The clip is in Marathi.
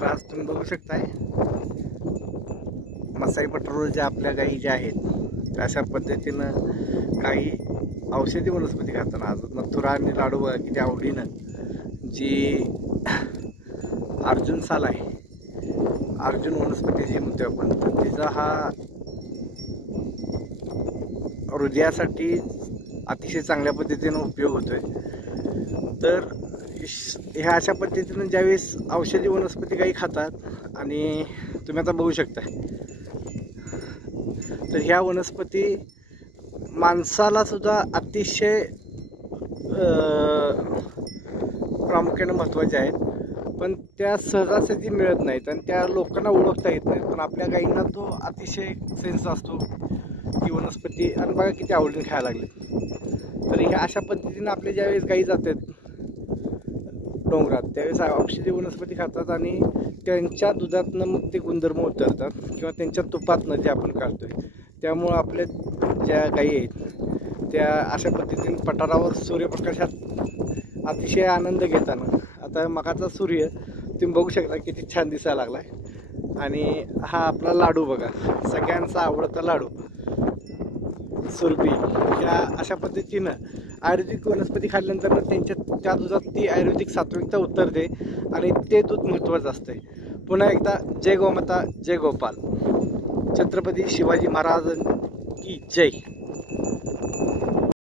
तर आज तुम्ही बघू शकताय मसाई पटरोल ज्या आपल्या गायी ज्या आहेत अशा पद्धतीनं काही औषधी वनस्पती खाताना आज मथुरा आणि लाडू बघा किती आवडीनं जी अर्जुन साल आहे, अर्जुन वनस्पती जी म्हणतोय आपण, तर तिचा हा हृदयासाठी अतिशय चांगल्या पद्धतीनं उपयोग होतोय। तर ह्या अशा पद्धतीनं ज्यावेळेस औषधी वनस्पती काही खातात आणि तुम्ही आता बघू शकता, तर ह्या वनस्पती माणसाला सुद्धा अतिशय प्रामुख्याने महत्त्वाच्या आहेत, पण त्या सहजासहजी मिळत नाहीत आणि त्या लोकांना ओळखता येत नाहीत। पण आपल्या गायींना तो अतिशय सेन्स असतो की वनस्पती, आणि बघा किती आवडीने खायला लागले। तर ह्या अशा पद्धतीने आपले ज्यावेळेस गायी जातात डोंगरात त्यावेळेस औषधी वनस्पती खातात आणि त्यांच्या दुधातनं मग ते गुणधर्म उतरतात किंवा त्यांच्या तुपातनं जे आपण काढतोय, त्यामुळं आपल्या ज्या गायी आहेत त्या अशा पद्धतीने पठारावर सूर्यप्रकाशात अतिशय आनंद घेताना, आता मगाचा सूर्य तुम्ही बघू शकता किती छान दिसायला लागलाय। आणि हा आपला लाडू बघा, सगळ्यांचा आवडता लाडू सुरभी, त्या अशा पद्धतीनं आयुर्वेदिक वनस्पती खाल्ल्यानंतर त्या दुधात ती आयुर्वेदिक सात्विकता उतरते आणि ते दूध महत्त्वाचं असते। पुन्हा एकदा जय गोमाता, जय गोपाल, छत्रपती शिवाजी महाराज की जय।